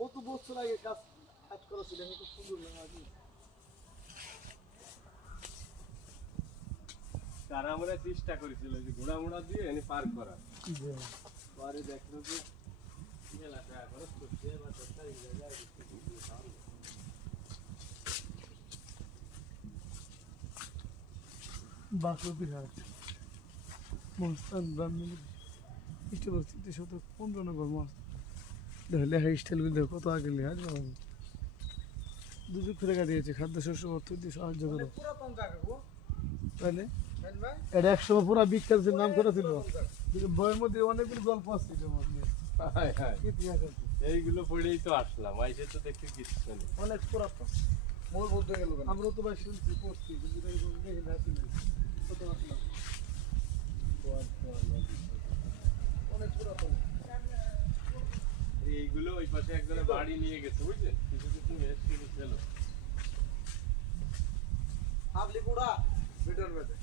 কত বছর আগে কাজ কাজ করা ছিল, আমি খুব সুন্দর লাগে। তারা আমরা চেষ্টা করেছিল যে ঘোড়া মোড়া দিয়ে এনে পার করা, পরে দেখলো যে এলাকা খরচ করছে বা সরকারি জায়গায় বাসবিহার মস্তান ব্রাহ্মণ ইষ্ট পরিস্থিতি 15 ঘর মাস দেখো লেখা স্টাইলগুলো দেখো কত আগে লেখা দুটো ফিরে দিয়েছে খাদ্যশস্য অর্থ দিয়ে সাহায্য করে তাহলে এটা একসময় পুরো বিখ্যাত ছিল, নাম করা ছিল। বইয়ের মধ্যে অনেকগুলো গল্প আছে ইতিহাস আছে। এইগুলো পড়েই তো আসলাম, আইসে তো দেখতে কিছু নেই। অনেক পুরাতন মোর বলতে গেল আমরা তো ভাই শুনছি পড়ছি কিন্তু এটা কোনো দেখি না শুনছি কত আসলাম অনেক পুরাতন। এইগুলো ওই পাশে একজনের বাড়ি নিয়ে গেছে বুঝলেন, কিছু কিছু মেস কিছু ছিল। আপনি পুরা বেটার বেটার